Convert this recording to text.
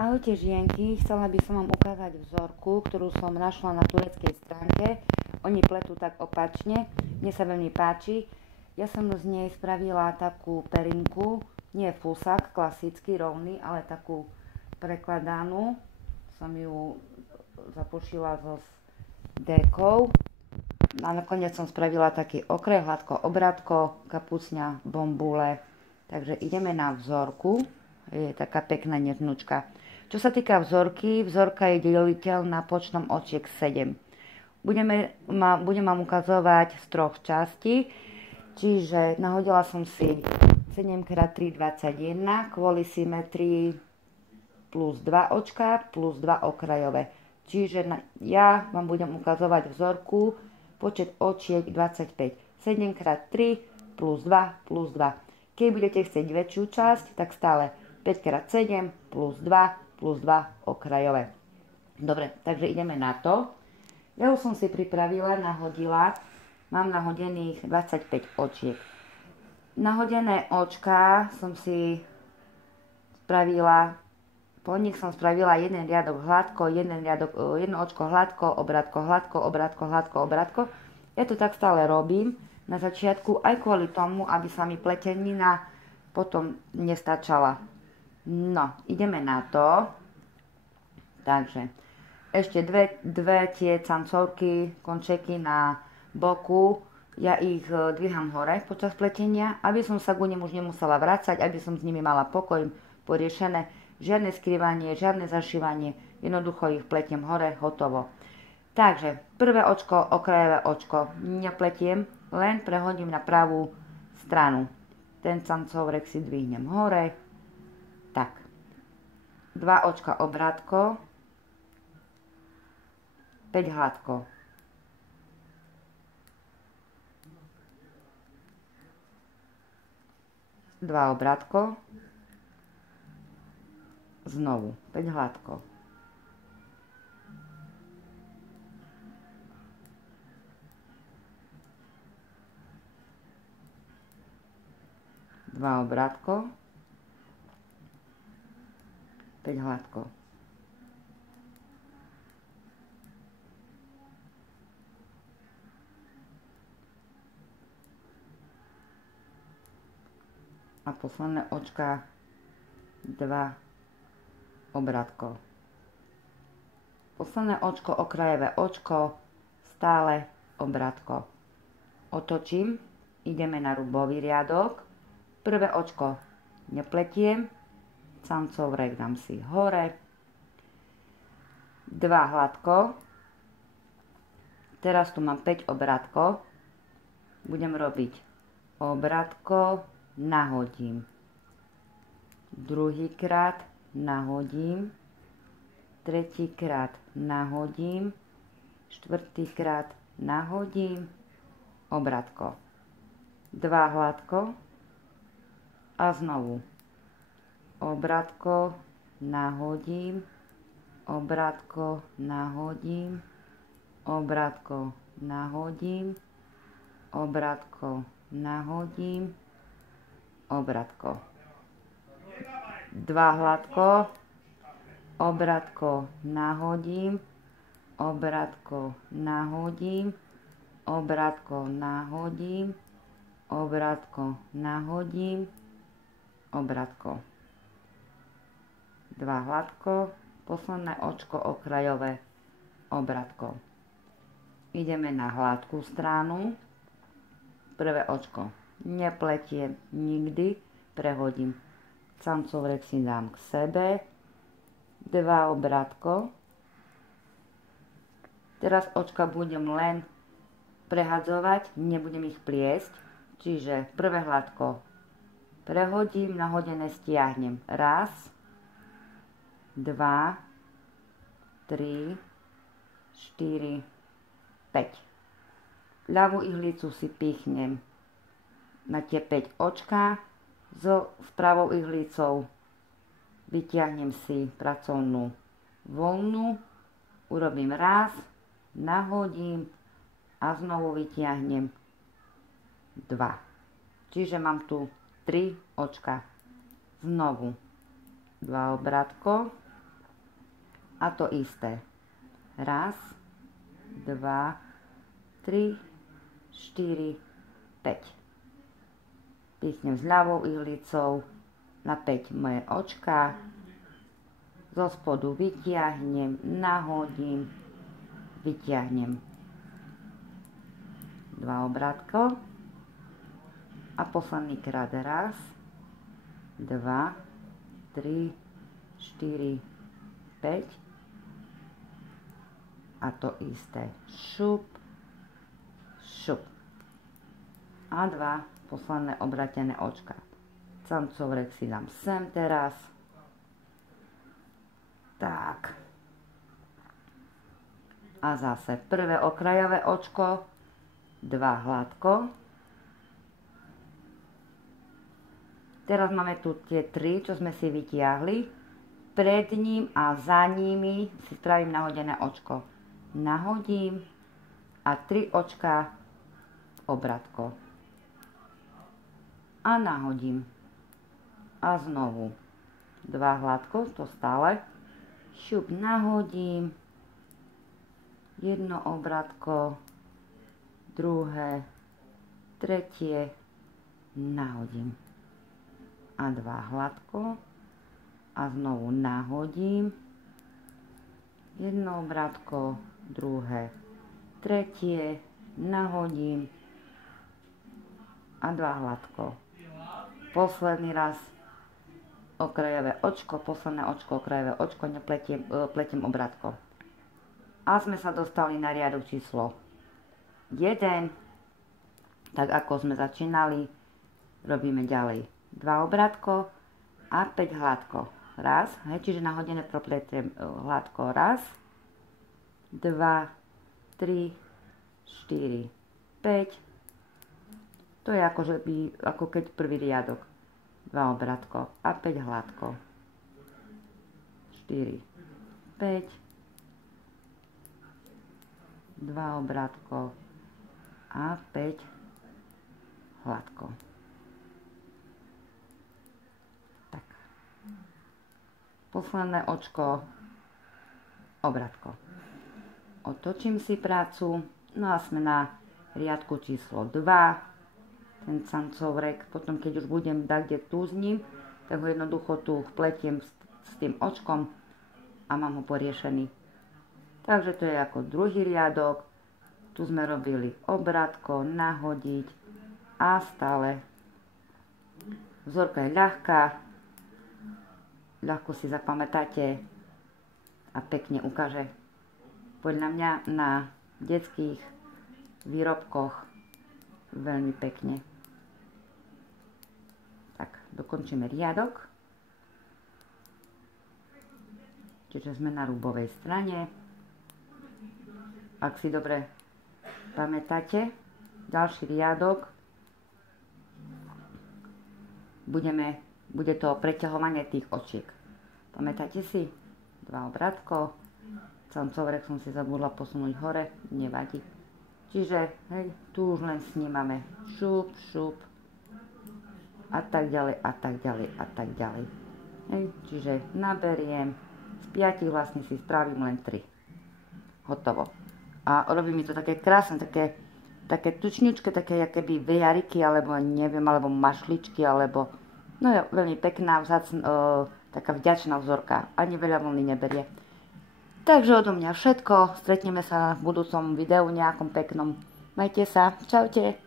Ahojte žienky, chcela by som vám ukázať vzorku, ktorú som našla na tureckej stránke. Oni pletú tak opačne, mne sa veľmi páči. Ja som z nej spravila takú perinku, nie fusak, klasický, rovný, ale takú prekladanú. Som ju zapošila so dekou. A nakoniec som spravila taký okraj, hladko obratko, kapucňa, bombule. Takže ideme na vzorku, je taká pekná nežnúčka. Čo sa týka vzorky, vzorka je deliteľ na počtom očiek 7. Budem vám ukazovať z troch častí, čiže nahodila som si 7x3 21 kvôli symetrii plus 2 očka plus 2 okrajové. Čiže ja vám budem ukazovať vzorku počet očiek 25. 7x3 plus 2 plus 2. Keď budete chcieť väčšiu časť, tak stále 5x7 plus 2 plus 2 okrajové. Dobre, takže ideme na to. Ja už som si pripravila, nahodila. Mám nahodených 25 očiek. Nahodené očká som si spravila, po nich som spravila jeden riadok hladko, jedno očko hladko, obratko, hladko, obratko, hladko, obratko. Ja to tak stále robím na začiatku, aj kvôli tomu, aby sa mi pletenina potom nestačala. No, ideme na to. Takže, ešte dve tie cancovky, končeky na boku, ja ich dvíham hore počas pletenia, aby som sa ku nemu už nemusela vrácať, aby som s nimi mala pokoj, poriešené, žiadne skrývanie, žiadne zašívanie, jednoducho ich pletiem hore, hotovo. Takže, prvé očko, okrajové očko, nepletiem, len prehodím na pravú stranu. Ten cancovrek si dvihnem hore, tak. 2 očka obrátko, 5 hladko. Dva obrátko, znovu 5 hladko. Dva obrátko, 5 hladko. A posledné očka 2 obrátko. Posledné očko, okrajové očko, stále obrátko. Otočím, ideme na rubový riadok. Prvé očko nepletiem, cancovrek dám si hore, 2 hladko, teraz tu mám 5 obrátko, budem robiť obrátko, nahodím, druhýkrát nahodím, tretíkrát nahodím, štvrtýkrát nahodím, obrátko, 2 hladko a znovu obrátko, nahodím, obrátko, nahodím, obrátko, nahodím, obrátko, nahodím, obrátko. 2 hladko, obrátko, nahodím, obrátko, nahodím, obrátko, nahodím, obrátko, nahodím, obrátko. 2 hladko, posledné očko okrajové, obrátko. Ideme na hladkú stranu. Prvé očko nepletiem nikdy, prehodím. Cancovrek si dám k sebe. 2 obrátko. Teraz očka budem len prehadzovať, nebudem ich pliesť. Čiže prvé hladko prehodím, nahodené stiahnem. 1, 2, 3, 4, 5. Ľavú ihlicu si pichnem na tie 5 očka, s pravou ihlicou vytiahnem si pracovnú voľnu, urobím 1, nahodím a znovu vytiahnem 2. Čiže mám tu 3 očka. Znovu 2 obrátko, A to isté. Raz, 2, 3, 4, 5. Písnem s ľavou ihlicou na 5 moje očka. Zo spodu vytiahnem, nahodím, vytiahnem. 2 obrátko. A posledný krát raz, 2, 3, 4, 5. A to isté. Šup, šup. A 2 posledné obrátené očka. Samcovrek si dám sem teraz. Tak. A zase prvé okrajové očko, 2 hladko. Teraz máme tu tie 3, čo sme si vytiahli. Pred ním a za nimi si spravím nahodené očko. Nahodím a 3 očka obratko. A nahodím. A znovu. 2 hladko, to stále. Šup, nahodím. 1 obratko. Druhé. Tretie. Nahodím. A 2 hladko. A znovu nahodím. 1 obratko. Druhé. Tretie. Nahodím. A 2 hladko. Posledný raz okrajové očko, posledné očko, okrajové očko, pletiem obratko. A sme sa dostali na riadok číslo 1. Tak ako sme začínali, robíme ďalej 2 obratko a 5 hladko. Raz, čiže nahodené propletiem hladko. Raz, 2, 3, 4, 5. To je ako keď prvý riadok. 2 obratko a 5 hladko. 4, 5. 2 obratko a 5 hladko. Tak. Posledné očko, obratko. Otočím si prácu. No a sme na riadku číslo 2. Ten samcovrek, potom keď už budem kde tu s ním, tak ho jednoducho tu vpletiem s tým očkom a mám ho poriešený. Takže to je ako druhý riadok. Tu sme robili obratko, nahodiť a stále. Vzorka je ľahká, ľahko si zapamätáte a pekne ukáže. Podľa mňa na detských výrobkoch veľmi pekne. Tak, dokončíme riadok. Čiže sme na rúbovej strane. Ak si dobre pamätáte, ďalší riadok bude to preťahovanie tých očiek. Pamätáte si? 2 obratko. Samcovrek som si zabudla posunúť hore, nevadí. Čiže, hej, tu už len snímame šup, šup a tak ďalej, a tak ďalej, a tak ďalej. Hej, čiže naberiem, z 5 vlastne si spravím len 3. Hotovo. A robí mi to také krásne, také tučničké, také jakéby vejariky, alebo neviem, alebo mašličky, alebo, no je veľmi pekná, taká vďačná vzorka, ani veľa vlny neberie. Takže odo mňa všetko, stretneme sa v budúcom videu nejakom peknom. Majte sa, čaute.